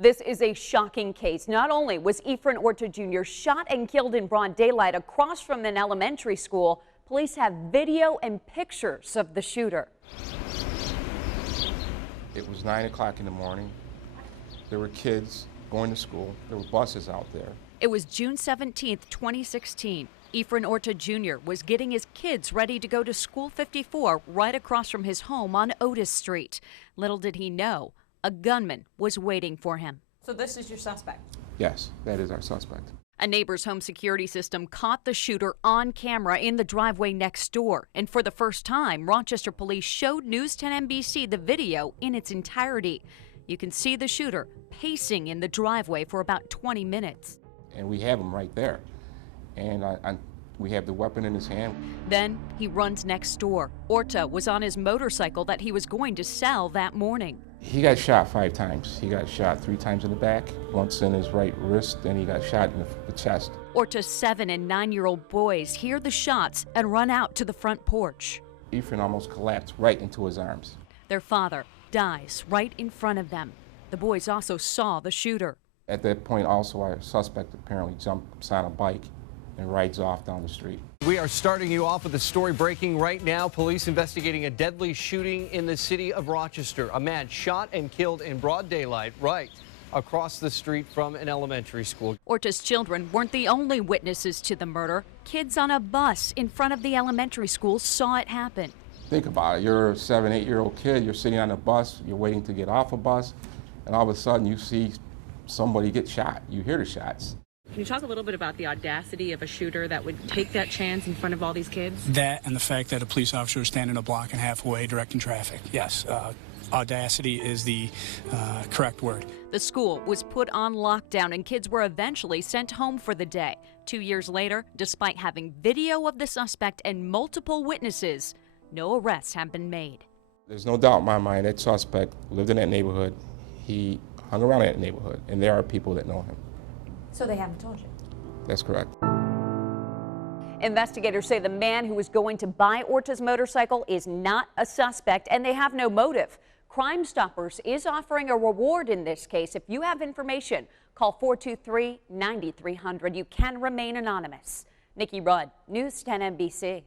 This is a shocking case. Not only was Efrain Orta Jr. shot and killed in broad daylight across from an elementary school, police have video and pictures of the shooter. It was 9 o'clock in the morning. There were kids going to school. There were buses out there. It was June 17th, 2016. Efrain Orta Jr. was getting his kids ready to go to School 54 right across from his home on Otis Street. Little did he know, a gunman was waiting for him. So this is your suspect? Yes, that is our suspect. A neighbor's home security system caught the shooter on camera in the driveway next door. And for the first time, Rochester police showed News 10 NBC the video in its entirety. You can see the shooter pacing in the driveway for about 20 minutes. And we have him right there. And we have the weapon in his hand. Then he runs next door. Orta was on his motorcycle that he was going to sell that morning. He got shot 5 times. He got shot 3 times in the back, once in his right wrist, and he got shot in the chest. Orta's 7- and 9-year-old boys hear the shots and run out to the front porch. Efrain almost collapsed right into his arms. Their father dies right in front of them. The boys also saw the shooter. At that point also, our suspect apparently jumps on a bike and rides off down the street. We are starting you off with a story breaking right now. Police investigating a deadly shooting in the city of Rochester. A man shot and killed in broad daylight right across the street from an elementary school. Orta's children weren't the only witnesses to the murder. Kids on a bus in front of the elementary school saw it happen. Think about it. You're a 7, 8-year-old kid. You're sitting on a bus. You're waiting to get off a bus. And all of a sudden you see somebody get shot. You hear the shots. Can you talk a little bit about the audacity of a shooter that would take that chance in front of all these kids? That and the fact that a police officer was standing a block and a half away directing traffic. Yes, audacity is the correct word. The school was put on lockdown and kids were eventually sent home for the day. 2 years later, despite having video of the suspect and multiple witnesses, no arrests have been made. There's no doubt in my mind that suspect lived in that neighborhood. He hung around that neighborhood, and there are people that know him. So they haven't told you? That's correct. Investigators say the man who was going to buy Orta's motorcycle is not a suspect, and they have no motive. Crime Stoppers is offering a reward in this case. If you have information, call 423-9300. You can remain anonymous. Nikki Rudd, News 10 NBC.